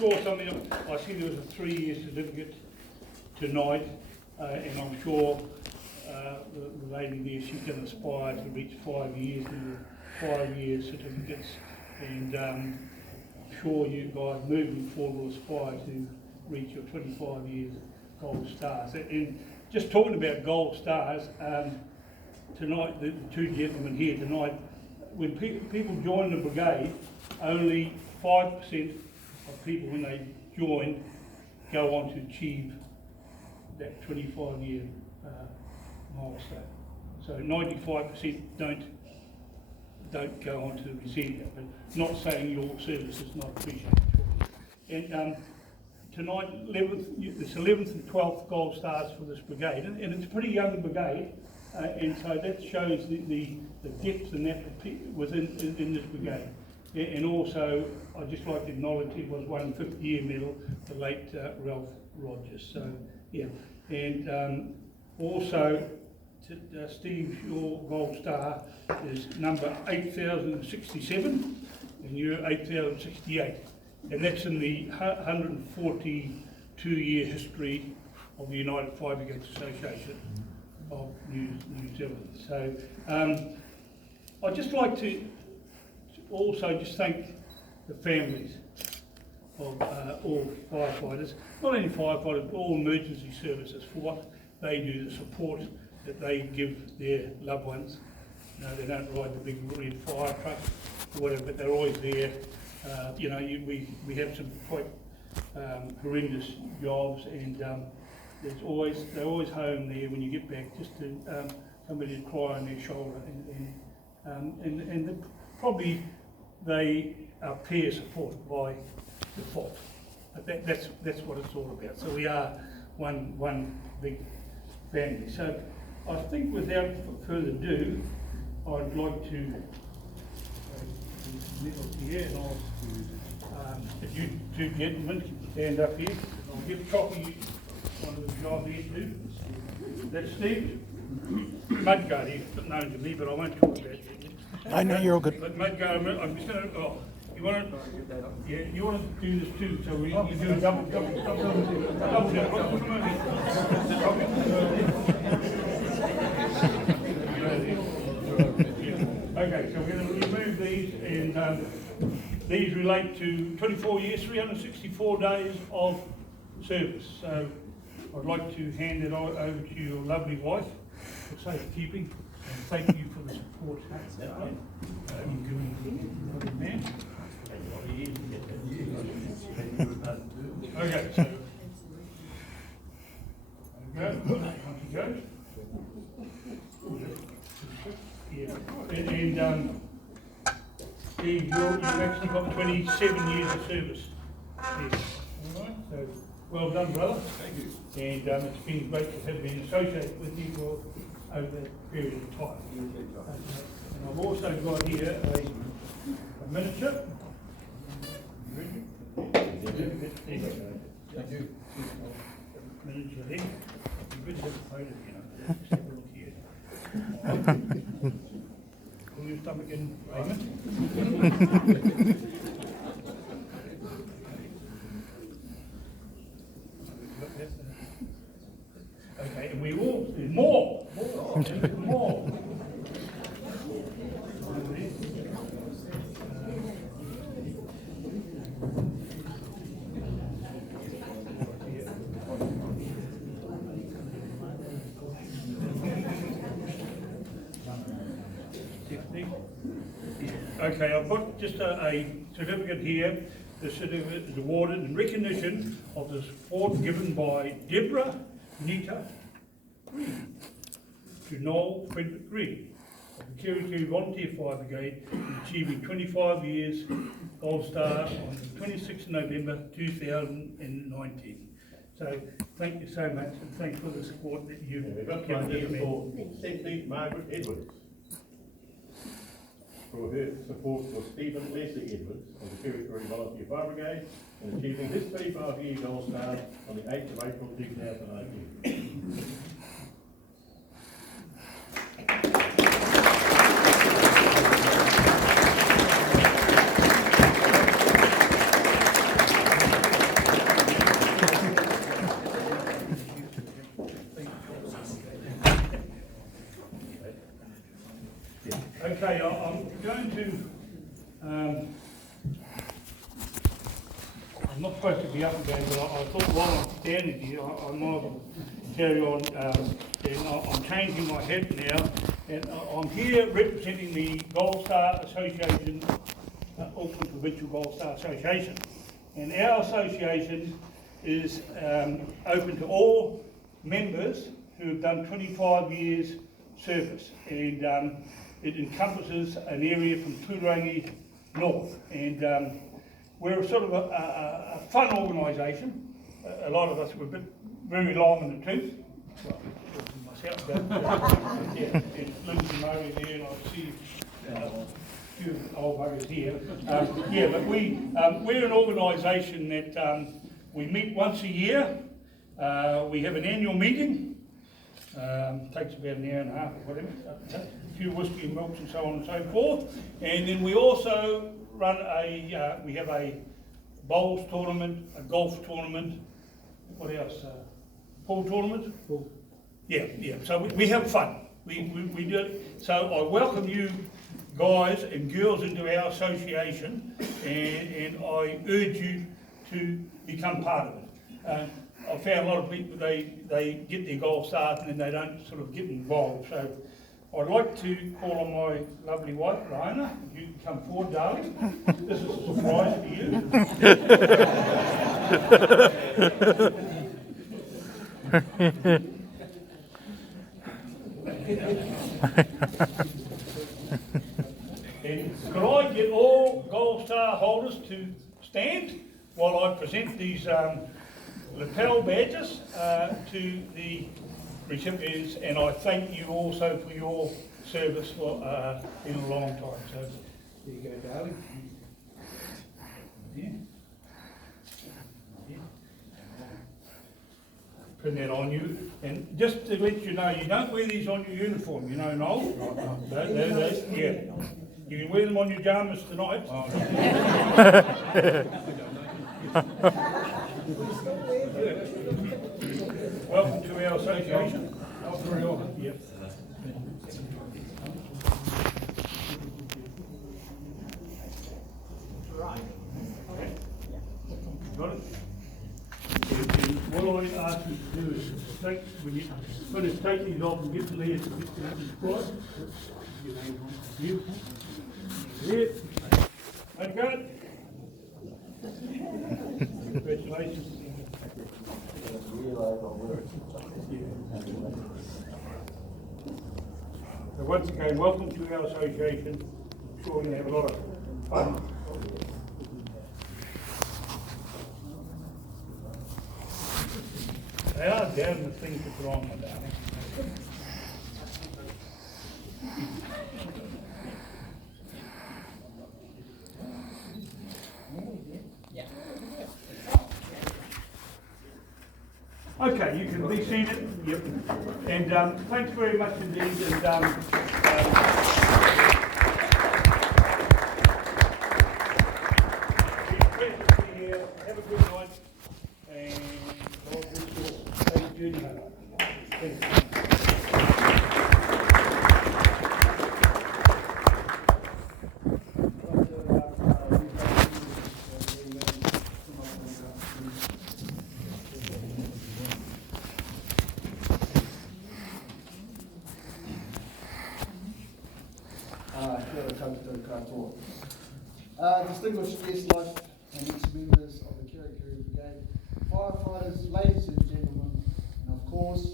sure something, I see there was a 3-year certificate tonight, and I'm sure the lady there, she can aspire to reach 5 years in the 5-year certificates, and I'm sure you guys moving forward will aspire to reach your 25 years gold stars. And just talking about gold stars, tonight, the two gentlemen here tonight, when people join the brigade, only 5% of people when they join go on to achieve that 25-year milestone. So 95% don't go on to receive that, but not saying your service is not appreciated. And tonight, it's 11th and 12th gold stars for this brigade, and it's a pretty young brigade, and so that shows the depth and that within in this brigade. And also, I'd just like to acknowledge it was won 50-year medal, the late Ralph Rogers. So yeah, and also Steve, your gold star is number 8067, and you're 8068. And that's in the 142-year history of the United Fire Brigades Association of New Zealand. So I'd just like to also just thank the families of all firefighters, not only firefighters, but all emergency services for what they do, the support that they give their loved ones. You know, they don't ride the big red fire truck or whatever, but they're always there. You know, we have some quite horrendous jobs, and they're always home there when you get back, just to somebody to cry on their shoulder, and probably they are peer supported by default. But that's what it's all about. So we are one big family. So I think without further ado, I'd like to here, and I'll, if you two gentlemen stand up here, I'll give Choppy one of the job here too. That's Steve. Mudguard, he's known to me, but I won't talk about it. I know you're all good. But Mudguard, I'm just going to, you want to, yeah, you want to do this too, so we you do a double. Okay, so we're going to remove these, and these relate to 24 years, 364 days of service. So I'd like to hand it over to your lovely wife for safekeeping, and thank you for the support you've given the man. Okay, so there we go. Off you go. Yeah. And Steve, you've actually got 27 years of service. Yes. All right. So well done, brother. Thank you. And it's been great to have been associated with you for over that period of time. And I've also got here a miniature. Thank you. Miniature there. You really have a photo, you know. Just have a look here. Pull your stomach in, Raymond. Okay, and we all, there's more. Okay, I've got just a certificate here. The certificate is awarded in recognition of the support given by Deborah Nita Green to Noel Frederick Green of the Kerikeri Volunteer Fire Brigade in achieving 25 years Gold Star on the 26th of November 2019. So thank you so much, and thanks for the support that you've given me. Simply Margaret Edwards, for her support for Stephen Leslie Edwards of the Kerikeri Volunteer Fire Brigade in achieving his 35-year Gold Star on the 8th of April 2019. I'm not supposed to be up again, but I thought while I'm standing here, I might as well carry on. And I'm changing my hat now, and I'm here representing the Gold Star Association, Auckland Provincial Gold Star Association. And our association is open to all members who have done 25 years service, and it encompasses an area from Turangi north. And we're sort of a fun organisation. A lot of us were a bit very long in the tooth. Well, myself, yeah, and Lindsay Murray there, and I see a few old buggers here. Yeah, but we're an organisation that we meet once a year. We have an annual meeting. Takes about an hour and a half or whatever. A few whiskey and milks and so on and so forth. And then we also run we have a bowls tournament, a golf tournament. What else? Pool tournament? Pool. Yeah. So we have fun. We do it. So I welcome you guys and girls into our association, and I urge you to become part of it. I found a lot of people, they get their gold stars and then they don't sort of get involved. So I'd like to call on my lovely wife, Rhona. If you can come forward, darling. This is a surprise for you. And could I get all gold star holders to stand while I present these lapel badges to the recipients, and I thank you also for your service for in a long time. So there you go, darling. Yeah. Putting that on you, and just to let you know, you don't wear these on your uniform, you know, Noel. Yeah. You can wear them on your pyjamas tonight. Welcome to our association. Yep. Right. Okay. Got it? And what I ask you to do is take, when you finish, take these off and get the layers to get them quiet. Your name on. Beautiful. There. Okay. Congratulations. So once again, welcome to our association. I'm sure you have a lot of fun. They are down the things to put on, my darling. Okay, you can be seated. Yep. And thanks very much indeed. And have a good night. And God bless your safe journey. Thanks. Distinguished guests and ex-members of the Kerikeri Brigade, firefighters, ladies and gentlemen, and of course,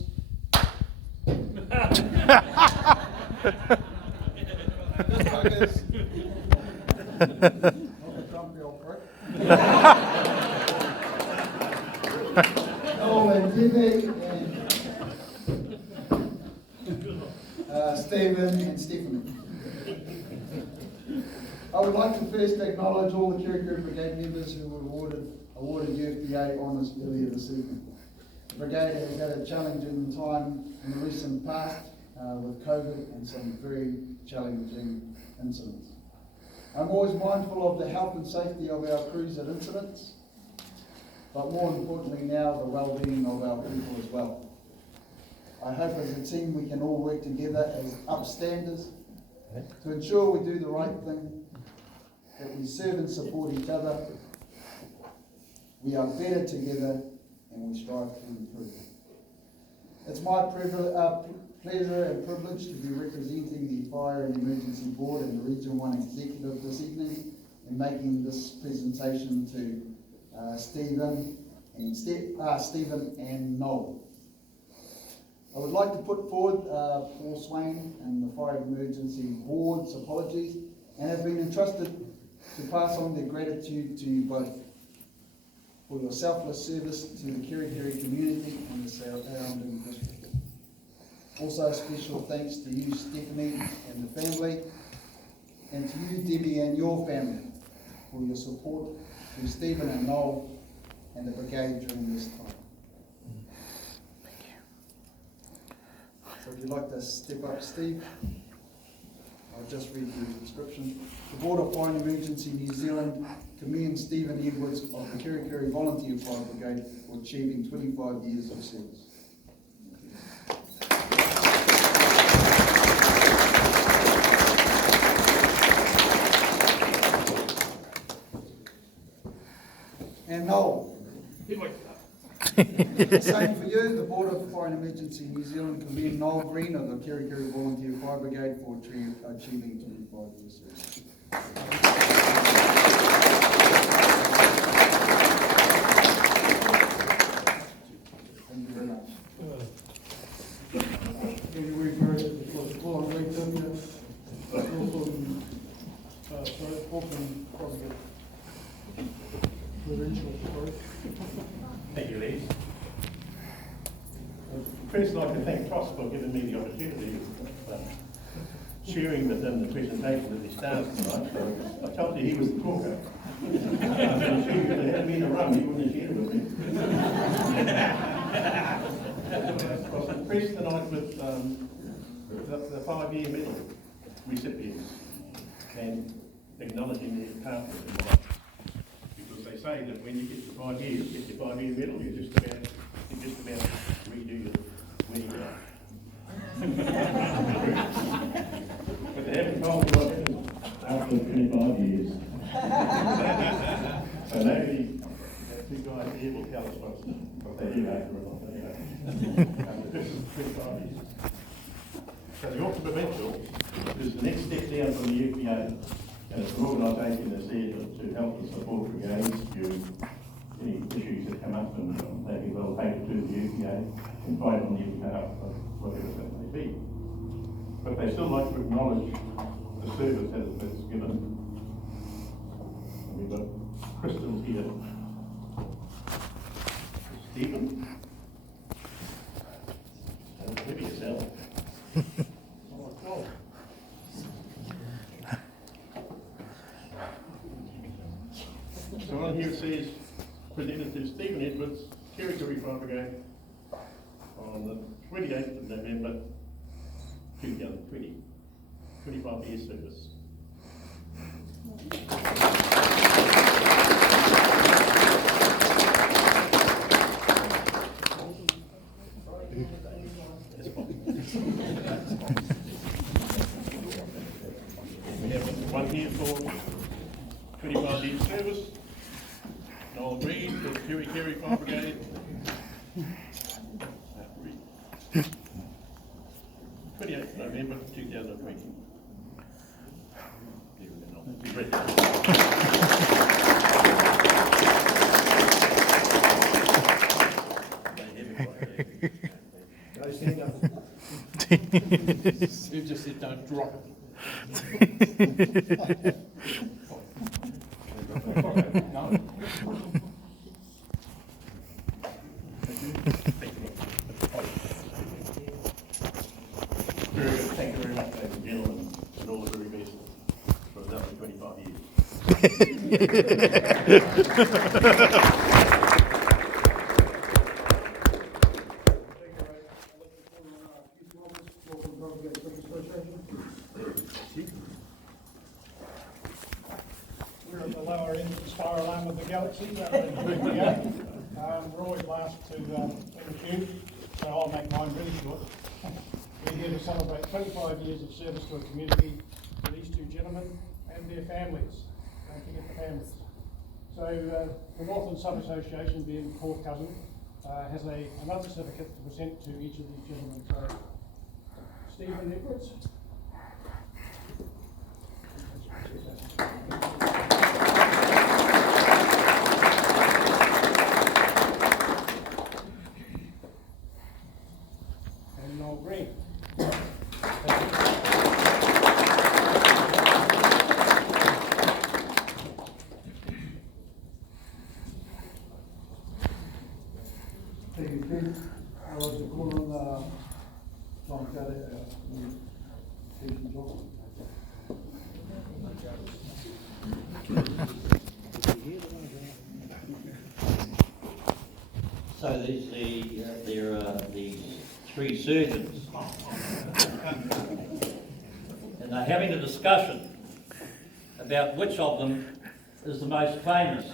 buggers, not a grumpy old prick, Noel and Debbie, and Stephen and Stephanie. I would like to first acknowledge all the Kerikeri Brigade members who were awarded UFBA honours earlier this evening. The Brigade has had a challenging time in the recent past with COVID and some very challenging incidents. I'm always mindful of the health and safety of our crews at incidents, but more importantly now, the well-being of our people as well. I hope as a team we can all work together as upstanders to ensure we do the right thing, that we serve and support each other, We are better together and we strive to improve. It's my pleasure and privilege to be representing the Fire and Emergency Board and the Region 1 Executive this evening in making this presentation to Stephen and Noel. I would like to put forward Paul Swain and the Fire and Emergency Board's apologies and have been entrusted to pass on their gratitude to you both for your selfless service to the Kerikeri community and the surrounding district. Also, special thanks to you, Stephanie, and the family, and to you, Debbie, and your family for your support to Stephen and Noel and the Brigade during this time. So if you'd like to step up, Steve, I'll just read the description. The Board of Fire and Emergency New Zealand commends Stephen Edwards of the Kerikeri Volunteer Fire Brigade for achieving 25 years of service. And Noel. Same for you. The Board of Fire and Emergency New Zealand commend Noel Green of the Kerikeri Volunteer Fire Brigade for achieving 25 years service. Thank you very much. Thank you, Les. First, I'd like to thank Toss for giving me the opportunity of sharing with him the presentation that he started tonight. So I told you he was the talker. If he had me in a room, he wouldn't have shared with me. I was impressed tonight with the 5-year medal recipients and acknowledging their part in life. Because they say that when you get to 5 years, get your 5-year medal, you just about redo your winning life. But they haven't told me what happened after 25 years. So maybe the two guys here will tell us what they do after or not. This is 25 years. So the Auckland Provincial is the next step down from the UPA, and it's an organisation that's there to help and support brigades during any issues that come up, and they be well taken to the UPA and fight on their behalf of whatever that may be. But they still like to acknowledge the service that's given. And we've got Crystal here. Stephen. And maybe yourself. Oh, God. So on here it says, presented to Stephen Edwards, Kerikeri Fire Brigade, on the 28th of November 2020, 25 years service. We have one here for 25 years service. Noel Green for the Kerikeri Fire Brigade. 28th November 2020. Stand up. You just said don't drop it. No. Thank you very much, ladies and gentlemen, and all the very best for another 25 years. We're at the lower end of the spiral arm of the galaxy. We're always last to tube, so I'll make mine really short. We're here to celebrate 25 years of service to a community for these two gentlemen and their families. Don't forget the families. So the Northland Sub Association, being fourth cousin, has another certificate to present to each of these gentlemen. So, Stephen Edwards. And Noel Green. Thank you, Pete. I was the corner John Kelly, Station Joe. So there are these three surgeons, and they're having a discussion about which of them is the most famous.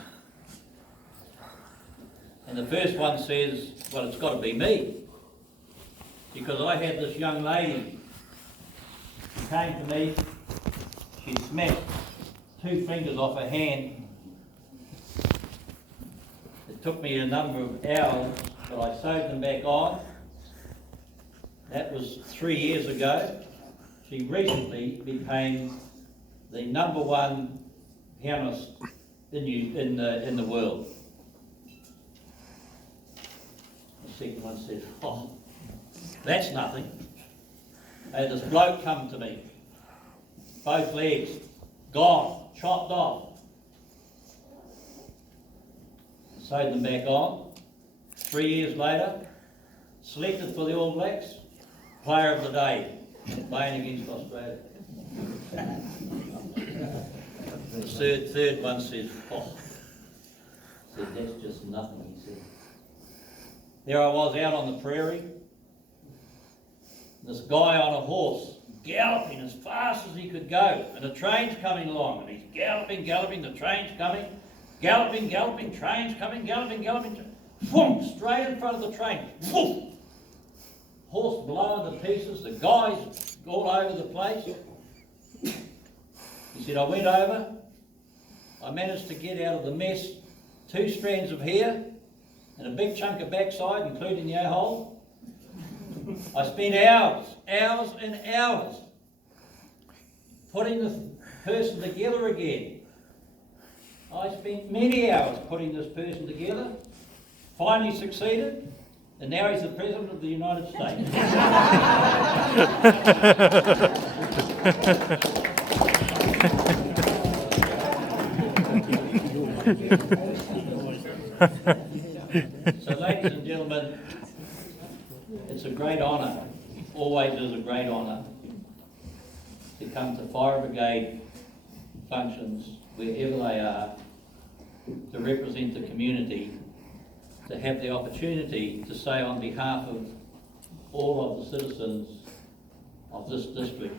And the first one says, well, it's got to be me, because I had this young lady who came to me, she smashed 2 fingers off her hand. It took me a number of hours, but I sewed them back on. That was 3 years ago. She recently became the #1 pianist in the world. The second one said, oh, that's nothing. And this bloke come to me, both legs gone, chopped off. Sewed them back on. 3 years later, selected for the All Blacks, player of the day, playing against Australia. The third one said, oh, that's just nothing, he said. There I was out on the prairie, this guy on a horse, galloping as fast as he could go, and the train's coming along, and he's galloping, the train's coming, galloping, train's coming, galloping, boom, straight in front of the train, boom, horse blowing to pieces, the guy's all over the place. He said, I went over, I managed to get out of the mess 2 strands of hair and a big chunk of backside, including the a-hole. I spent hours and hours putting the person together again. I spent many hours putting this person together, finally succeeded, and now he's the President of the United States. So, ladies and gentlemen, it's a great honour, always is a great honour, to come to Fire Brigade functions, wherever they are, to represent the community, to have the opportunity to say on behalf of all of the citizens of this district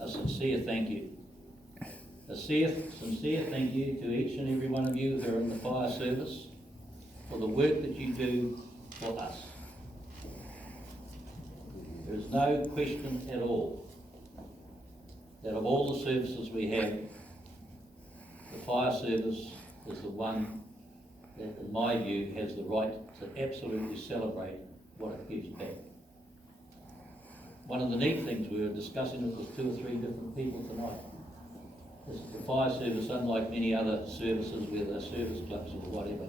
a sincere thank you. A sincere thank you to each and every one of you who are in the fire service for the work that you do for us. There is no question at all that of all the services we have, the fire service is the one that, in my view, has the right to absolutely celebrate what it gives back. One of the neat things we were discussing with 2 or 3 different people tonight is that the fire service, unlike many other services, where they're service clubs or whatever,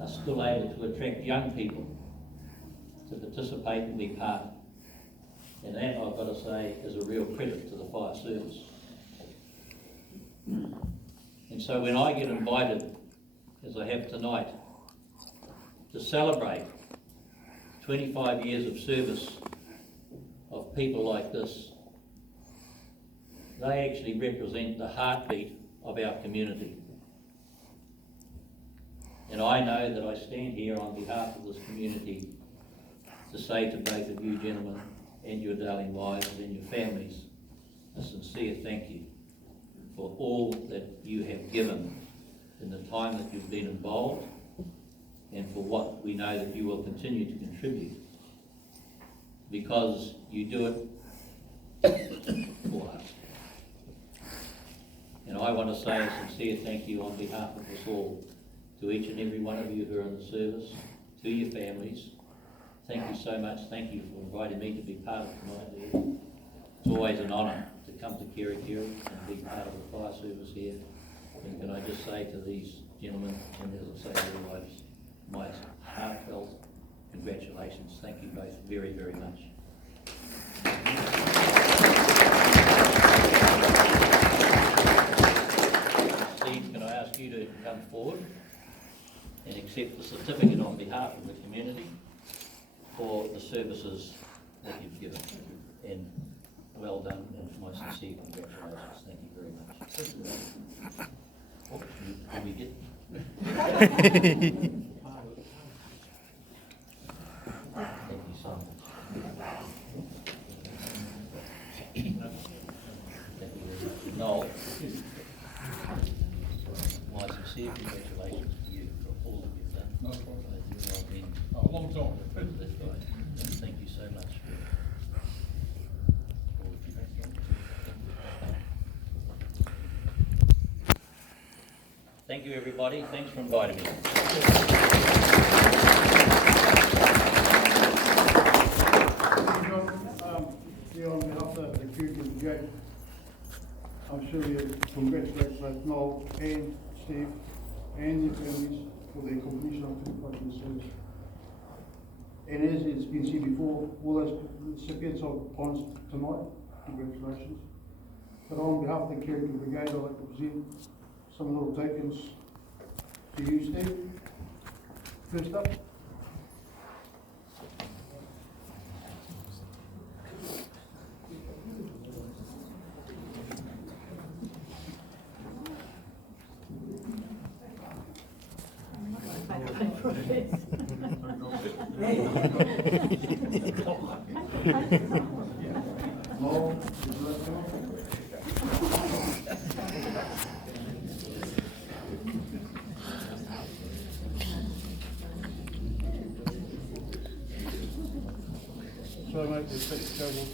are still able to attract young people to participate and be part. And that, I've got to say, is a real credit to the fire service. And so when I get invited, as I have tonight, to celebrate 25 years of service of people like this, they actually represent the heartbeat of our community. And I know that I stand here on behalf of this community to say to both of you gentlemen and your darling wives and your families a sincere thank you for all that you have given in the time that you've been involved and for what we know that you will continue to contribute, because you do it for us. And I want to say a sincere thank you on behalf of us all to each and every one of you who are in the service, to your families. Thank you so much. Thank you for inviting me to be part of tonight there. It's always an honour to come to Kerikeri and be part of the fire service here. And can I just say to these gentlemen, and as I say to their wives, my heartfelt congratulations. Thank you both very, very much. Steve, can I ask you to come forward and accept the certificate on behalf of the community for the services that you've given? And well done, and my sincere congratulations. Thank you very much. Oh, can we get? Thank you so much. Thank you very much. Noel, my sincere congratulations to you for all that you've done. No problem. You've been A long time. that's right. Thank you so much for all that you've done. Thank you, everybody. Thanks for inviting me. Here on behalf of the Kerikeri Brigade, I'm sure you congratulate both Noel and Steve and their families for their completion of 25 years service. And as it's been said before, all those recipients of honours tonight, congratulations. But on behalf of the Kerikeri Brigade, I'd like to present some little tokens to you, Steve. First up. Noel, would you like to come up? So I make the secretary.